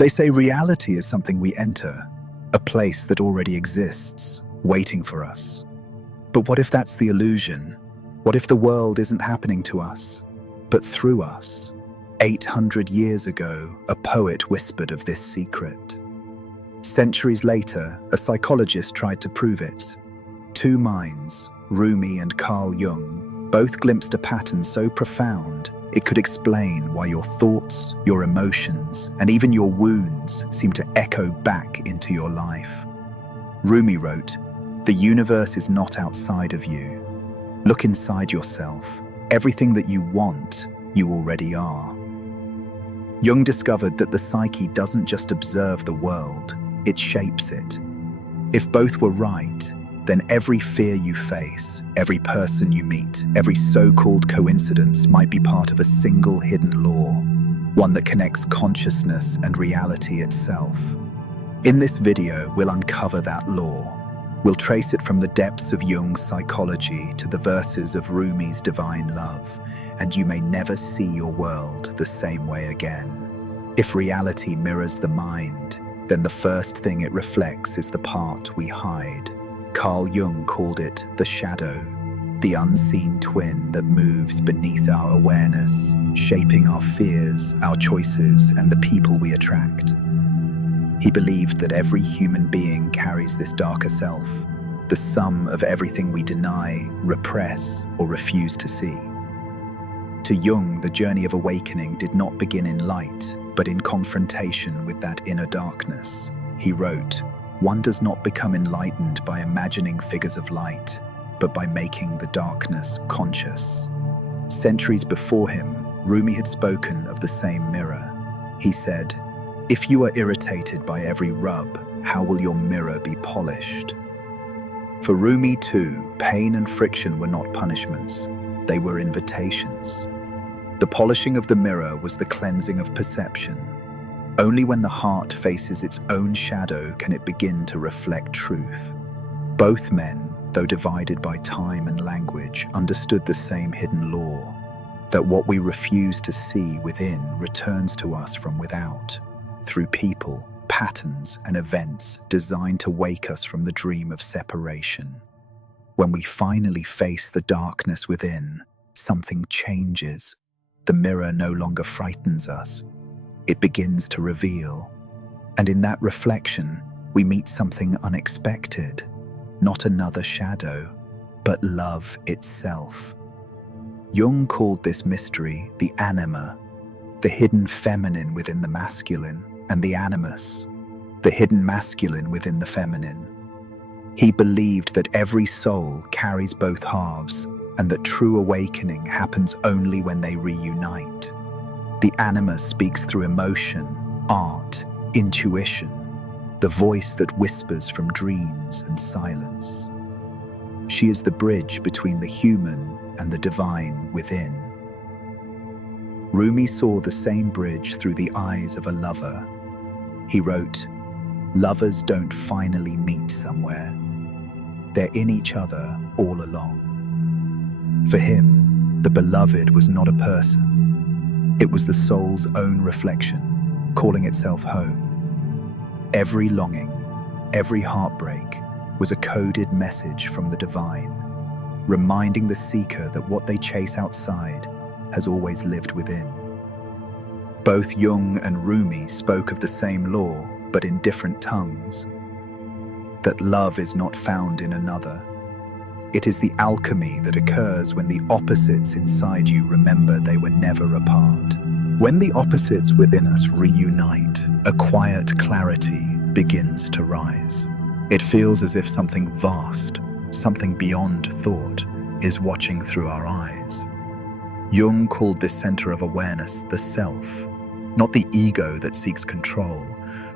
They say reality is something we enter, a place that already exists, waiting for us. But what if that's the illusion? What if the world isn't happening to us, but through us? 800 years ago, a poet whispered of this secret. Centuries later, a psychologist tried to prove it. Two minds, Rumi and Jung, both glimpsed a pattern so profound it could explain why your thoughts, your emotions, and even your wounds seem to echo back into your life. Rumi wrote, "The universe is not outside of you. Look inside yourself. Everything that you want, you already are." Jung discovered that the psyche doesn't just observe the world, it shapes it. If both were right, then every fear you face, every person you meet, every so-called coincidence might be part of a single hidden law, one that connects consciousness and reality itself. In this video, we'll uncover that law. We'll trace it from the depths of Jung's psychology to the verses of Rumi's divine love, and you may never see your world the same way again. If reality mirrors the mind, then the first thing it reflects is the part we hide. Carl Jung called it the shadow, the unseen twin that moves beneath our awareness, shaping our fears, our choices, and the people we attract. He believed that every human being carries this darker self, the sum of everything we deny, repress, or refuse to see. To Jung, the journey of awakening did not begin in light, but in confrontation with that inner darkness. He wrote, "One does not become enlightened by imagining figures of light, but by making the darkness conscious." Centuries before him, Rumi had spoken of the same mirror. He said, "If you are irritated by every rub, how will your mirror be polished?" For Rumi too, pain and friction were not punishments, they were invitations. The polishing of the mirror was the cleansing of perception. Only when the heart faces its own shadow can it begin to reflect truth. Both men, though divided by time and language, understood the same hidden law, that what we refuse to see within returns to us from without, through people, patterns, and events designed to wake us from the dream of separation. When we finally face the darkness within, something changes. The mirror no longer frightens us. It begins to reveal. And in that reflection, we meet something unexpected. Not another shadow, but love itself. Jung called this mystery the anima, the hidden feminine within the masculine, and the animus, the hidden masculine within the feminine. He believed that every soul carries both halves, and that true awakening happens only when they reunite. The anima speaks through emotion, art, intuition, the voice that whispers from dreams and silence. She is the bridge between the human and the divine within. Rumi saw the same bridge through the eyes of a lover. He wrote, "Lovers don't finally meet somewhere. They're in each other all along." For him, the beloved was not a person. It was the soul's own reflection, calling itself home. Every longing, every heartbreak was a coded message from the divine, reminding the seeker that what they chase outside has always lived within. Both Jung and Rumi spoke of the same law, but in different tongues. That love is not found in another. It is the alchemy that occurs when the opposites inside you remember they were never apart. When the opposites within us reunite, a quiet clarity begins to rise. It feels as if something vast, something beyond thought, is watching through our eyes. Jung called this center of awareness the self, not the ego that seeks control,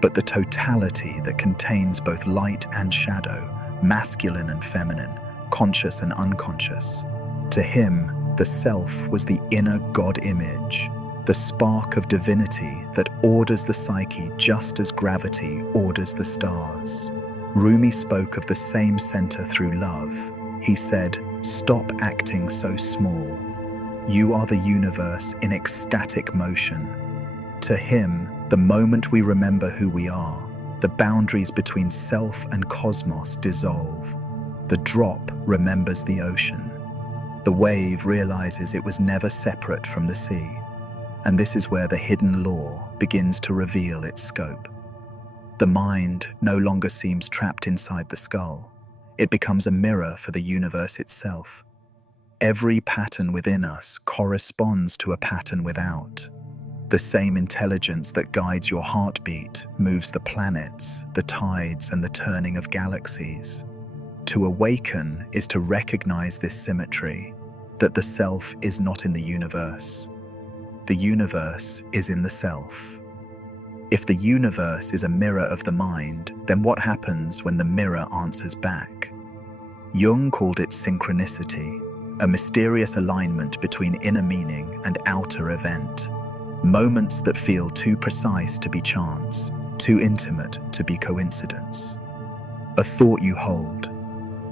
but the totality that contains both light and shadow, masculine and feminine, conscious and unconscious. To him, the self was the inner God image, the spark of divinity that orders the psyche just as gravity orders the stars. Rumi spoke of the same center through love. He said, "Stop acting so small. You are the universe in ecstatic motion." To him, The moment we remember who we are, the boundaries between self and cosmos dissolve. The drop remembers the ocean. The wave realizes it was never separate from the sea. And this is where the hidden law begins to reveal its scope. The mind no longer seems trapped inside the skull. It becomes a mirror for the universe itself. Every pattern within us corresponds to a pattern without. The same intelligence that guides your heartbeat moves the planets, the tides, and the turning of galaxies. To awaken is to recognize this symmetry, that the self is not in the universe. The universe is in the self. If the universe is a mirror of the mind, then what happens when the mirror answers back? Jung called it synchronicity, a mysterious alignment between inner meaning and outer event. Moments that feel too precise to be chance, too intimate to be coincidence. A thought you hold,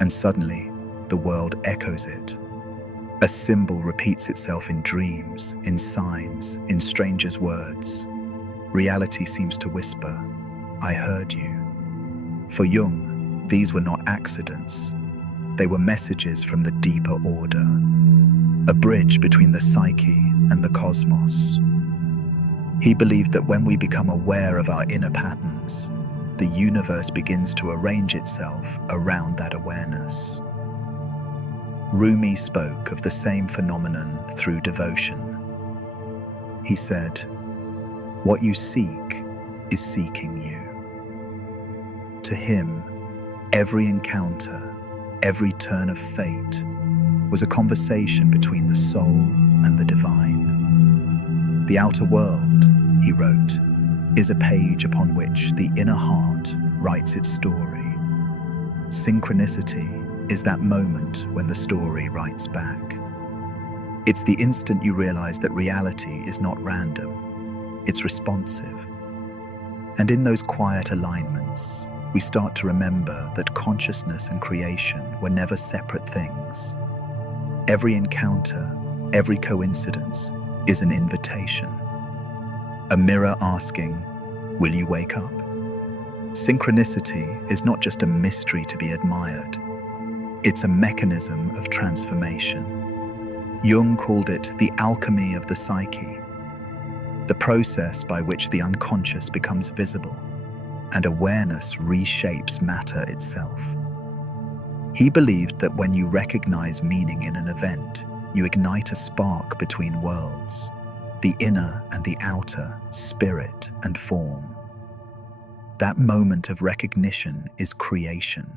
and suddenly the world echoes it. A symbol repeats itself in dreams, in signs, in strangers' words. Reality seems to whisper, "I heard you." For Jung, these were not accidents. They were messages from the deeper order, a bridge between the psyche and the cosmos. He believed that when we become aware of our inner patterns, the universe begins to arrange itself around that awareness. Rumi spoke of the same phenomenon through devotion. He said, "What you seek is seeking you." To him, every encounter, every turn of fate was a conversation between the soul and the divine. The outer world, he wrote, is a page upon which the inner heart writes its story. Synchronicity is that moment when the story writes back. It's the instant you realize that reality is not random, it's responsive. And in those quiet alignments, we start to remember that consciousness and creation were never separate things. Every encounter, every coincidence is an invitation. A mirror asking, "Will you wake up?" Synchronicity is not just a mystery to be admired. It's a mechanism of transformation. Jung called it the alchemy of the psyche, the process by which the unconscious becomes visible and awareness reshapes matter itself. He believed that when you recognize meaning in an event, you ignite a spark between worlds, the inner and the outer, spirit and form. That moment of recognition is creation.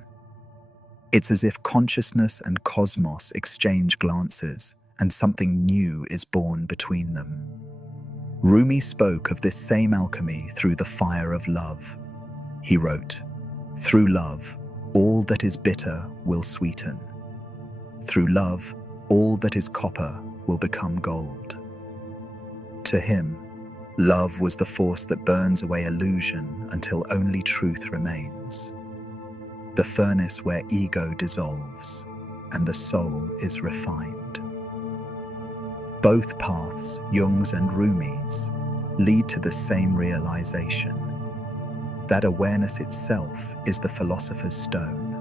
It's as if consciousness and cosmos exchange glances, and something new is born between them. Rumi spoke of this same alchemy through the fire of love. He wrote, "Through love, all that is bitter will sweeten. Through love, all that is copper will become gold." To him, love was the force that burns away illusion until only truth remains. The furnace where ego dissolves and the soul is refined. Both paths, Jung's and Rumi's, lead to the same realization. That awareness itself is the philosopher's stone.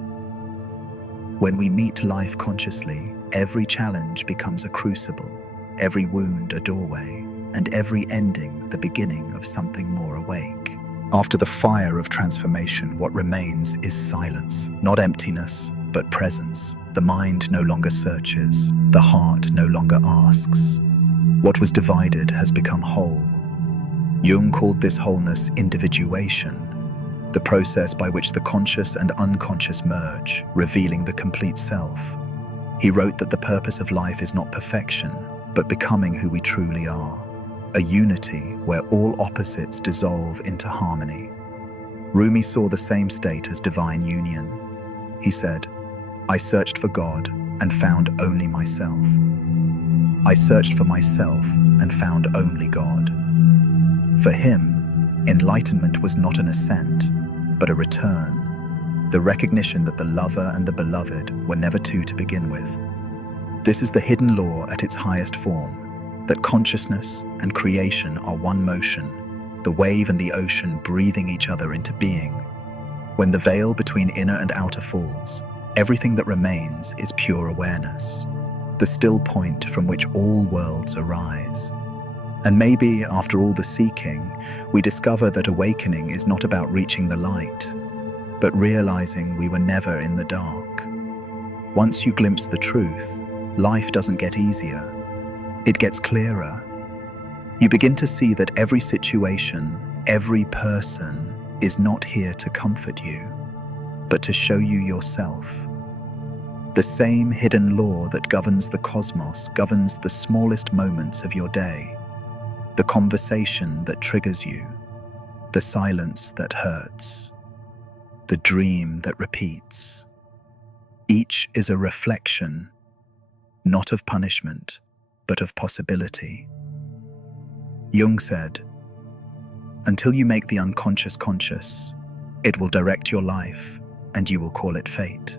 When we meet life consciously, every challenge becomes a crucible, every wound a doorway, and every ending the beginning of something more awake. After the fire of transformation, what remains is silence, not emptiness, but presence. The mind no longer searches, the heart no longer asks. What was divided has become whole. Jung called this wholeness individuation, the process by which the conscious and unconscious merge, revealing the complete self. He wrote that the purpose of life is not perfection, but becoming who we truly are. A unity where all opposites dissolve into harmony. Rumi saw the same state as divine union. He said, "I searched for God and found only myself. I searched for myself and found only God." For him, enlightenment was not an ascent, but a return, the recognition that the lover and the beloved were never two to begin with. This is the hidden law at its highest form, that consciousness and creation are one motion, the wave and the ocean breathing each other into being. When the veil between inner and outer falls, everything that remains is pure awareness, the still point from which all worlds arise. And maybe, after all the seeking, we discover that awakening is not about reaching the light, but realizing we were never in the dark. Once you glimpse the truth, life doesn't get easier. It gets clearer. You begin to see that every situation, every person is not here to comfort you, but to show you yourself. The same hidden law that governs the cosmos governs the smallest moments of your day, the conversation that triggers you, the silence that hurts, the dream that repeats. Each is a reflection, not of punishment, but of possibility. Jung said, "Until you make the unconscious conscious, it will direct your life and you will call it fate."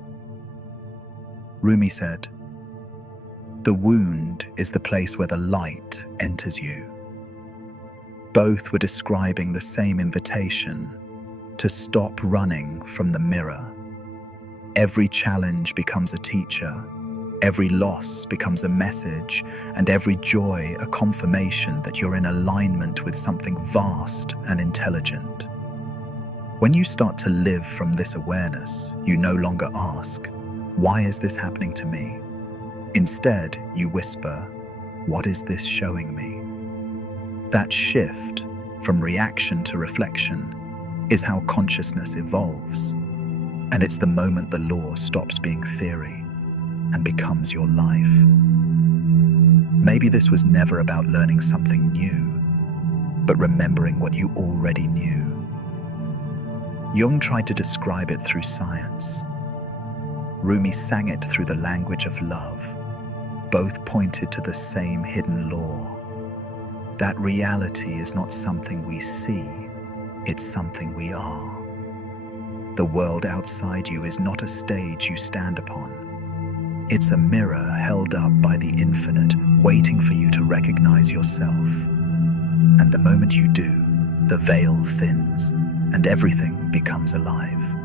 Rumi said, "The wound is the place where the light enters you." Both were describing the same invitation to stop running from the mirror. Every challenge becomes a teacher, every loss becomes a message, and every joy a confirmation that you're in alignment with something vast and intelligent. When you start to live from this awareness, you no longer ask, "Why is this happening to me?" Instead, you whisper, "What is this showing me?" That shift from reaction to reflection is how consciousness evolves. And it's the moment the law stops being theory and becomes your life. Maybe this was never about learning something new, but remembering what you already knew. Jung tried to describe it through science. Rumi sang it through the language of love. Both pointed to the same hidden law. That reality is not something we see, it's something we are. The world outside you is not a stage you stand upon. It's a mirror held up by the infinite, waiting for you to recognize yourself. And the moment you do, the veil thins, and everything becomes alive.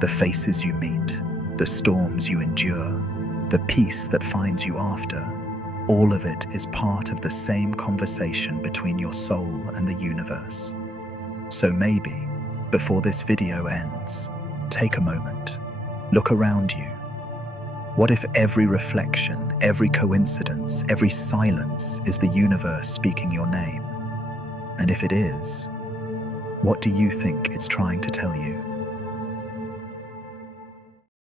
The faces you meet, the storms you endure, the peace that finds you after, all of it is part of the same conversation between your soul and the universe. So maybe, before this video ends, take a moment, look around you. What if every reflection, every coincidence, every silence is the universe speaking your name? And if it is, what do you think it's trying to tell you?